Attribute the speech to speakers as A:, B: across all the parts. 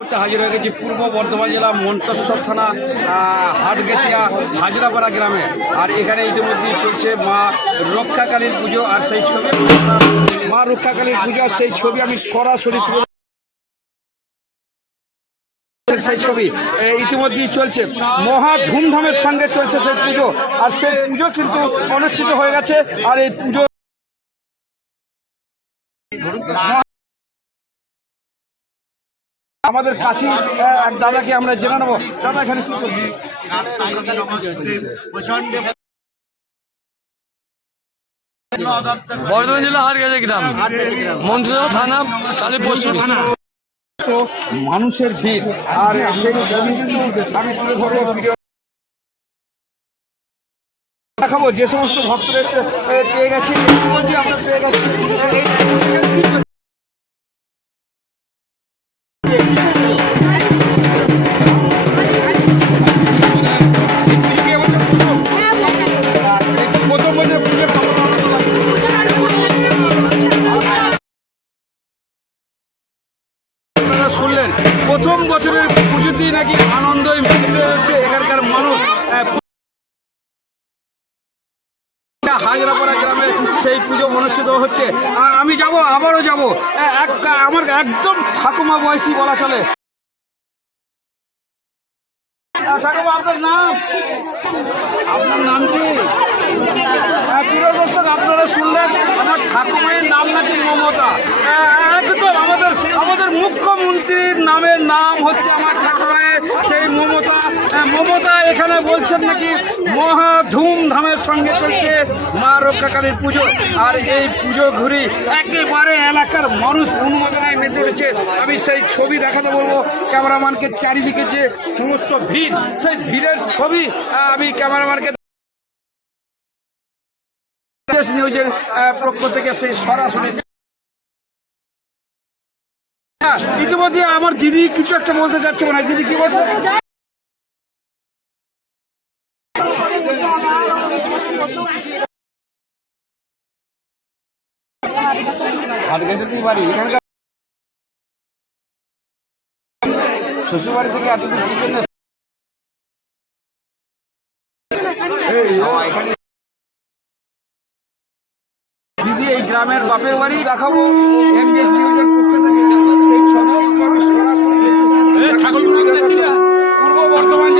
A: হাজির হয়ে গেছি পূর্ব বর্ধমান জেলা মন্তেশ্বর থানা হাটগেছিয়া, হাজরাপাড়া গ্রামে। আর এখানে ইতিমধ্যেই চলছে মা রক্ষাকালীর পুজো, আর সেই ছবি মা রক্ষাকালীর পুজো, আর সেই ছবি আমি সরাসরি সেই ছবি ইতিমধ্যেই চলছে। মহা ধুমধামের সঙ্গে চলছে সেই পুজো, আর সেই পুজো কিন্তু অনুষ্ঠিত হয়ে গেছে, আর এই পুজো আমাদের কাছে এক দাদাকে আমরা জেনে নেব দাদা এখানে কি করবি
B: বর্ধমান জেলা হাটগাছা গ্রাম মন্ত্রিসভা থানা কালী পশ্চিম
A: মানুষের ভিড় আর সেই ছবি আমি তুলে ধরবো দেখাবো যে সমস্ত ভক্তরা পেয়ে গেছি আমরা পেয়ে গেছি প্রথম বছরের পুজোতেই নাকি আনন্দই মেতে হচ্ছে এখানকার মানুষ। হাজরাপাড়া গ্রামে সেই পুজো অনুষ্ঠিত হচ্ছে। আমি যাব, আবারও যাব। এক, আমার একদম ঠাকুমা বয়সী বলা চলে। ঠাকুমা, আপনার নাম? আপনার নাম কি হ্যাঁ, প্রিয় দর্শক আপনারা শুনলেন আমার ঠাকুমায়ের নাম নাকি মমতা আহ, একদম আমাদের আমাদের মুখ্যমন্ত্রীর নামের নাম হচ্ছে আমার ঠাকুমায়ের সেই মমতা। মমতা এখানে বলছেন নাকি মহা ধুমধামের সঙ্গে চলছে মা রক্ষাকালীর পুজো। আর এই পুজো ঘুরি একেবারে এলাকার মানুষ অনুমোদনায় মেতে উঠেছে। আমি সেই ছবি দেখাতে বলব। ক্যামেরাম্যানকে চারিদিকে যে সমস্ত ভিড়, সেই ভিড়ের ছবি আমি ক্যামেরাম্যানকে নিউজের পক্ষ থেকে সেই সরাসরি ইতিমধ্যে আমার দিদি কিছু একটা বলতে চাচ্ছে মনে হয়। দিদি কি বলছে? বাড়ি শ্বশুর বাড়ি থেকে এত দিদি এই গ্রামের বাপের বাড়ি দেখাবো। এমজিএস নিউজের পক্ষ থেকে সেই ছবি কিন্তু আমি সরাসরি দেখছি। পূর্ব বর্ধমান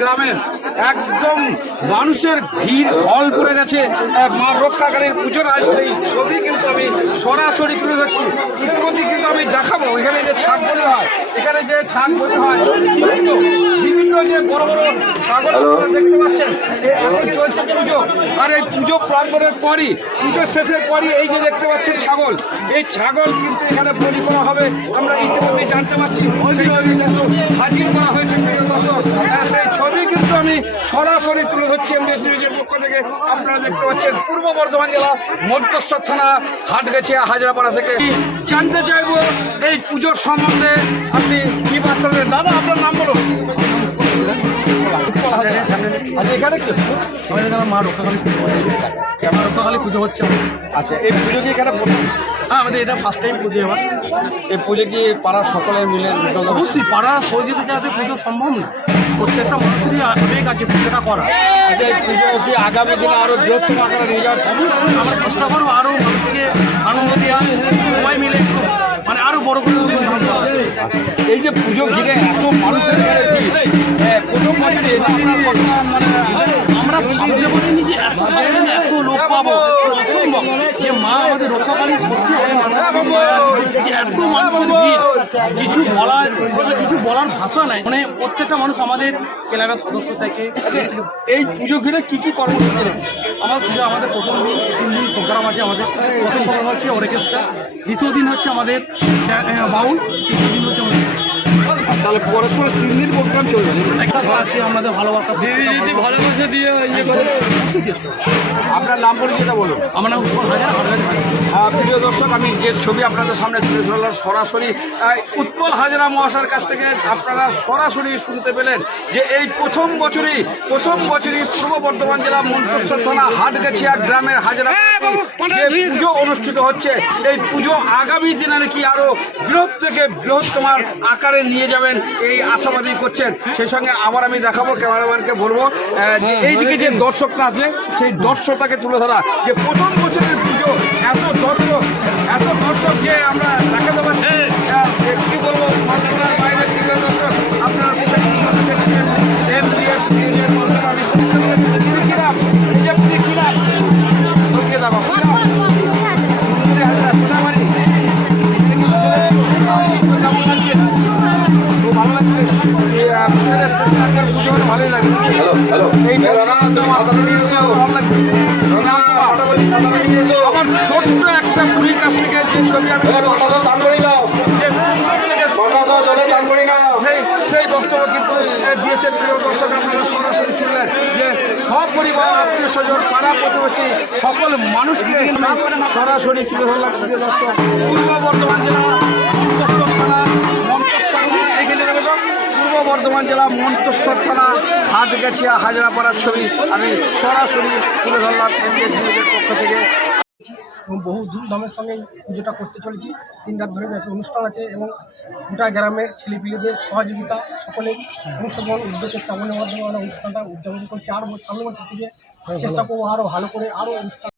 A: গ্রামের একদম মানুষের ভিড়, ঢল পড়ে গেছে। মা রক্ষাকারীর পুজোর আজ সেই ছবি কিন্তু আমি সরাসরি তুলে ধরছি। কিন্তু আমি দেখাবো। এখানে যে ছাগ হয়, এখানে যে ছাগ হয় বিভিন্ন যে বড় বড় ছাগল দেখতে পাচ্ছেন। এ এখন চলছে পুজো। আর এই পুজো প্রাঙ্গণের পরই শেষের পরই এই যে দেখতে পাচ্ছেন ছাগল। এই ছাগল কিন্তু এখানে বলি করা হবে। আমরা ইতিমধ্যে জানতে পারছি কিন্তু হাজির করা হয়েছে প্রিয় দর্শক। সেই ছবি কিন্তু আমি সরাসরি তুলে ধরছি এমডিএস নিউজের পক্ষ থেকে। আপনারা দেখতে পাচ্ছেন পূর্ব বর্ধমান জেলা মন্তেশ্বর থানা হাটগাছিয়া হাজরাপাড়া থেকে। জানতে চাইব এই পুজোর সম্বন্ধে আপনি কি বার্তা দাদা আপনার নাম বলুন। আচ্ছা এখানে কি?
C: আমাদের এখানে মা রক্ষাকালী পুজো হচ্ছে মা রক্ষাকালী পুজো হচ্ছে
A: আচ্ছা এই পুজো কি এখানে?
C: হ্যাঁ আমাদের এটা ফার্স্ট টাইম পুজো এবার।
A: এই পুজো কি পাড়ার সকলে মিলে?
C: অবশ্যই পাড়ার সহযোগিতাতে পুজো সম্ভব না। প্রত্যেকটা মানুষেরই আবেগ আছে পুজোটা করা
A: আচ্ছা এই পুজো কি আগামী দিনে আরও বৃহত্তম আকারে নিয়ে যাওয়ার
C: অবশ্যই আমরা চেষ্টা করব আরও মানুষকে আনন্দ দেওয়া সবাই মিলে মানে আরও বড় করা।
A: এই যে পুজো ঘিরে এত মানুষের
C: আমরা ভাবতে পারিনি যে এত এত লোক পাবো। অসম্ভব যে মা আমাদের সত্যি এত মানুষের ভিড়। কিছু বলার কিছু বলার ভাষা নাই। মানে প্রত্যেকটা মানুষ আমাদের ক্লাবের সদস্য থেকে।
A: এই পুজো ঘিরে কি কি কর্মসূচি?
C: আমার পুজো আমাদের প্রথম দিন তিন দিন প্রোগ্রাম আছে আমাদের। প্রথম প্রোগ্রাম হচ্ছে অর্কেস্ট্রা। দ্বিতীয় দিন হচ্ছে আমাদের বাউল। তৃতীয় দিন হচ্ছে
A: তাহলে পরস্পর তিন দিন প্রোগ্রাম চলবে
C: আমাদের ভালোবাসা
B: ভালোবাসা দিয়ে ইয়ে করে।
A: আপনার নাম পরিচয়টা বলুন।
C: আমার নাম হাজার হাজার
A: প্রিয় দর্শক আমি যে ছবি আপনাদের সামনে তুলে ধরলাম সরাসরি উৎপল হাজরা মহাশয়ের কাছ থেকে আপনারা সরাসরি শুনতে পেলেন যে এই প্রথম বছরই প্রথম বছরই পূর্ব বর্ধমান জেলা মন্তেশ্বর থানা হাটগাছিয়া গ্রামের হাজরা যে পুজো অনুষ্ঠিত হচ্ছে এই পুজো আগামী দিনে নাকি আরও বৃহৎ থেকে বৃহত্তমার আকারে নিয়ে যাবেন এই আশাবাদী করছেন। সেই সঙ্গে আবার আমি দেখাবো ক্যামেরাম্যানকে বলব এইদিকে যে দর্শকটা আছে সেই দর্শকটাকে তুলে ধরা যে প্রথম বছরের পুজো এত দর্শক এত দর্শক যে আমরা দেখাতে পারছি কি বলব কলকাতার বাইরে থেকে দর্শক আপনারা দেখছেন MBS নিউজের মাধ্যমে আমি সেই ছবি দেখছি। একটা পুরীর কাছ থেকে যে ছবি আমি সেই বক্তব্য কিন্তু দিয়েছেন প্রিয় দর্শক আপনারা সরাসরি শুনলেন যে সপরিবার আত্মীয় স্বজন সকল মানুষকে সরাসরি তুলে ধরলাম পূর্ব বর্ধমান জেলা পূর্ব বর্ধমান জেলা মন্তেশ্বর থানা হাটগাছিয়া হাজরাপাড়ার ছবি। আমি সরাসরি তুলে ধরলাম এমবিএস নিউজের পক্ষ থেকে।
D: এবং বহু ধুমধামের সঙ্গে পুজোটা করতে চলেছি। তিন রাত ধরে একটা অনুষ্ঠান আছে এবং গোটা গ্রামের ছেলেপিলেদের সহযোগিতা সকলের অংশগ্রহণ উদ্যোগের শ্রাবণের মাধ্যমে আমরা অনুষ্ঠানটা উদযাপন করছি। আরও সামনের বছর থেকে চেষ্টা করব আরও ভালো করে আরও অনুষ্ঠান